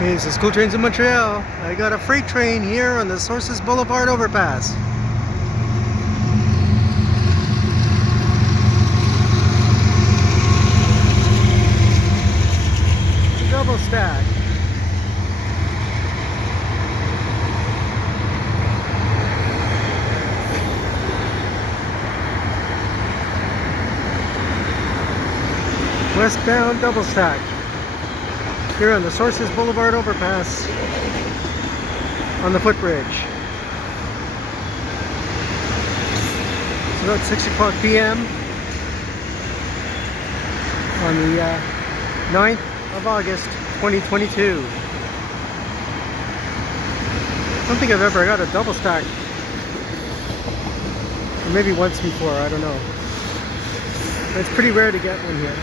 Hey, this is Cool Trains in Montreal. I got a freight train here on the Sources Boulevard overpass. Double stack. Westbound double stack. Here on the Sources Boulevard overpass on the footbridge. It's about 6 o'clock p.m. on the 9th of August 2022. I don't think I've ever got a double stack. Or maybe once before, I don't know. But it's pretty rare to get one here.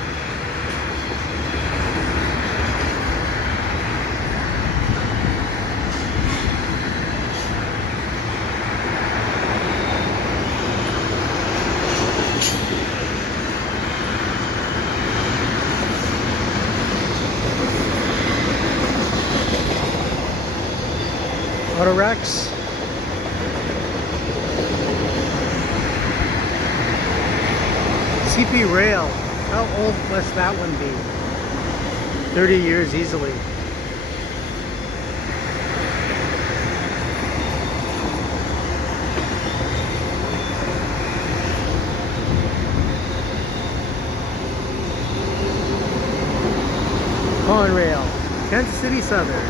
Auto racks. CP rail. How old must that one be? 30 years easily. Conrail. Kansas City Southern.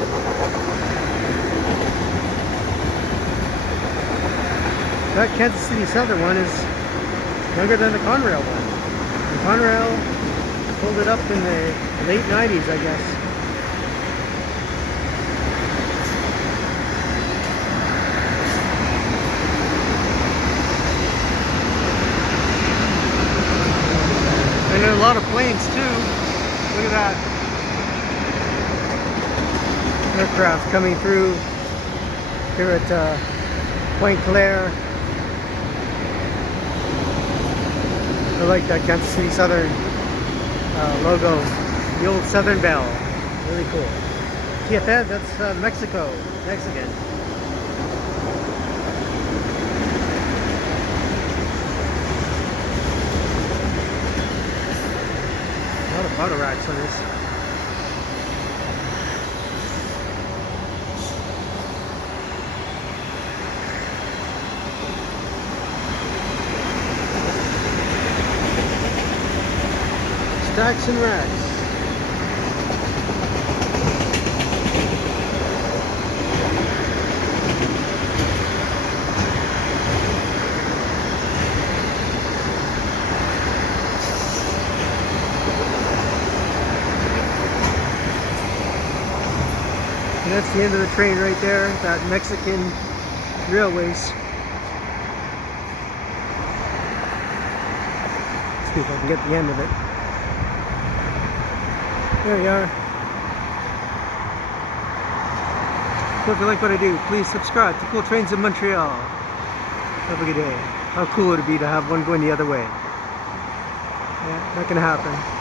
That Kansas City Southern one is younger than the Conrail one. The Conrail pulled it up in the late 90s, I guess. And there are a lot of planes too. Look at that. Aircraft coming through here at Point Claire. I like that Kansas City Southern logo. The old Southern Bell. Really cool. TFN, that's Mexican. A lot of auto racks on this. Stacks and racks. And that's the end of the train right there, that Mexican Railways. Let's see if I can get the end of it. There we are. So if you like what I do, please subscribe to Cool Trains in Montreal. Have a good day. How cool would it be to have one going the other way? Yeah, not gonna happen.